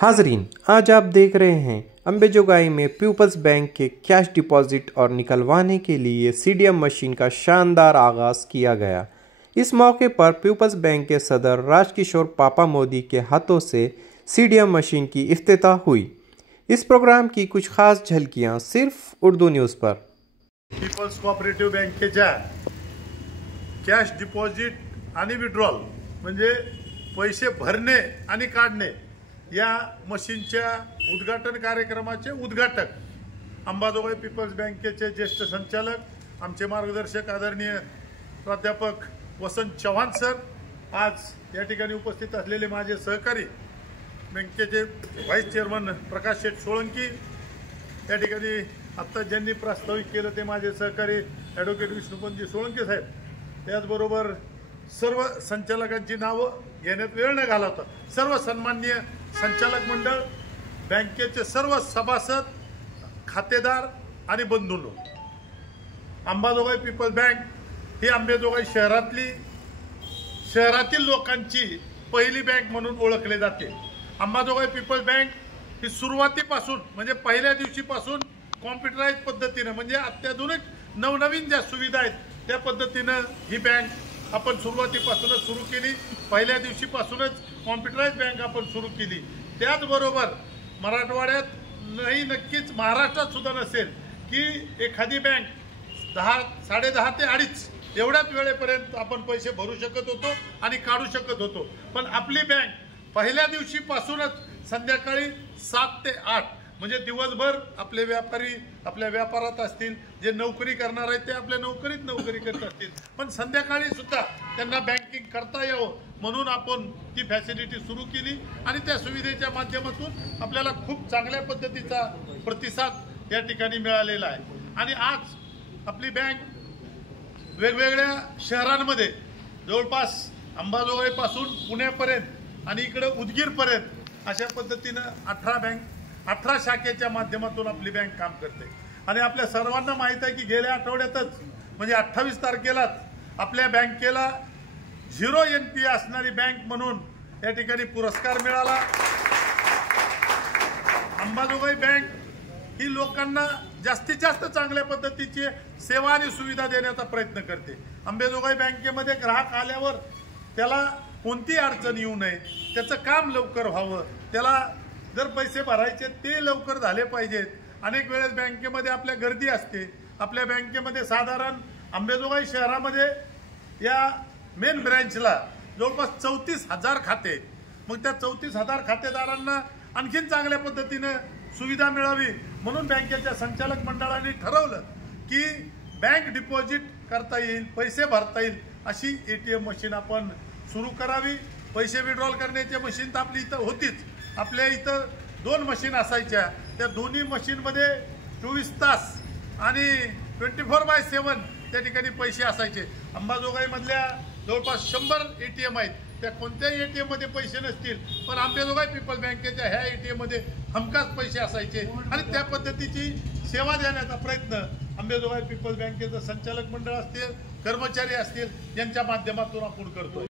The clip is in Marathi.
हाजरीन, आज आप देख रहे हैं अंबेजोगाई में पीपल्स बैंक के कैश डिपॉजिट और निकलवाने के लिए सीडीएम मशीन का शानदार आगाज़ किया गया। इस मौके पर पीपल्स बैंक के सदर राजकिशोर पापा मोदी के हाथों से सीडीएम मशीन की इफ्तिताह हुई। इस प्रोग्राम की कुछ खास झलकियां सिर्फ उर्दू न्यूज़ पर। पीपल्स कोऑपरेटिव्ह बँकेच्या कॅश डिपॉझिट आणि विड्रॉल म्हणजे पैसे भरणे आणि काढणे या मशीनच्या उद्घाटन कार्यक्रमाचे उद्घाटक अंबाजोगाई पीपल्स बँकेचे ज्येष्ठ संचालक आमचे मार्गदर्शक आदरणीय प्राध्यापक वसंत चव्हाण सर, आज या ठिकाणी उपस्थित असलेले माझे सहकारी बँकेचे व्हाईस चेअरमन प्रकाश शेठ सोळंकी, या ठिकाणी आत्ता ज्यांनी प्रास्ताविक केलं ते माझे सहकारी ॲडव्होकेट विष्णुपंतजी सोळंके साहेब, त्याचबरोबर सर्व संचालकांची नावं घेण्यात वेळ न घालवता सर्व सन्माननीय संचालक मंडळ, बँकेचे सर्व सभासद, खातेदार आणि बंधूंनो, अंबाजोगाई पीपल्स बँक ही अंबेजोगाई शहरातील लोकांची पहिली बँक म्हणून ओळखले जाते। अंबाजोगाई पीपल्स बँक ही सुरुवातीपासून म्हणजे पहिल्या दिवशीपासून कॉम्प्युटराइज पद्धतीने म्हणजे अत्याधुनिक नवनवीन ज्या सुविधा आहेत त्या पद्धतीने ही बँक आपण सुरुवातीपासूनच सुरू केली। पहिल्या दिवशीपासूनच कॉम्प्युटराइज बँक आपण सुरू केली। त्याचबरोबर मराठवाड्यात नाही, नक्कीच महाराष्ट्रात सुद्धा नसेल की एखादी बँक 10-10:30 ते 2:30 एवढ्याच वेळेपर्यंत आपण पैसे भरू शकत होतो आणि काढू शकत होतो, पण आपली बँक पहिल्या दिवशीपासूनच संध्याकाळी 7 ते 8 म्हणजे दिवसभर आपले व्यापारी आपल्या व्यापारात असतील, जे नोकरी करणार आहेत ते आपल्या नोकरीत नोकरी करत असतील, पण संध्याकाळी सुद्धा त्यांना बँकिंग करता यावं म्हणून आपण ती फॅसिलिटी सुरू केली आणि त्या सुविधेच्या माध्यमातून आपल्याला खूप चांगल्या पद्धतीचा प्रतिसाद या ठिकाणी मिळालेला आहे। आणि आज आपली बँक वेगवेगळ्या शहरांमध्ये जवळपास अंबाजोगाईपासून पुण्यापर्यंत आणि इकडे उदगीरपर्यंत अशा पद्धतीनं 18 शाखेच्या माध्यमातून आपली बँक काम करते। आणि आपल्या सर्वांना माहित आहे की गेल्या आठवड्यातच म्हणजे 28 तारखेलाच आपल्या बँकेला 0 NPA असणारी बँक म्हणून या ठिकाणी पुरस्कार मिळाला। अंबाजोगाई बँक ही लोकांना जास्तीत जास्त चांगल्या पद्धतीची सेवा आणि सुविधा देण्याचा प्रयत्न करते। अंबेजोगाई बँकेमध्ये ग्राहक आल्यावर त्याला कोणती अडचण येऊ नये, त्याचं काम लवकर व्हावं, त्याला जर पैसे भरायचे ते लवकर झाले पाहिजेत। अनेक वेळेस बँकेमध्ये आपल्या गर्दी असते। आपल्या बँकेमध्ये साधारण अंबेजोगाई शहरामध्ये या मेन ब्रँचला जवळपास 34,000 खाते, मग त्या 34,000 खातेदारांना आणखीन चांगल्या पद्धतीने सुविधा मिळावी म्हणून बँकेच्या संचालक मंडळाने ठरवलं की बँक डिपॉझिट करता येईल, पैसे भरता येईल अशी ATM मशीन आपण सुरू करावी। पैसे विड्रॉल करण्याची मशीन तर आपली इथं होतीच, आपल्या इथं 2 मशीन असायच्या, त्या दोन्ही मशीनमध्ये 24 तास आणि 24/7 त्या ठिकाणी पैसे असायचे। अंबाजोगाईमधल्या जवळपास 100 ATM आहेत, त्या कोणत्याही ATM मध्ये पैसे नसतील, पण अंबेजोगाई पीपल्स बँकेच्या ह्या ATM मध्ये हमखास पैसे असायचे आणि त्या पद्धतीची सेवा देण्याचा प्रयत्न अंबेजोगाई पीपल्स बँकेचं संचालक मंडळ असतील, कर्मचारी असतील यांच्या माध्यमातून आपण करतोय।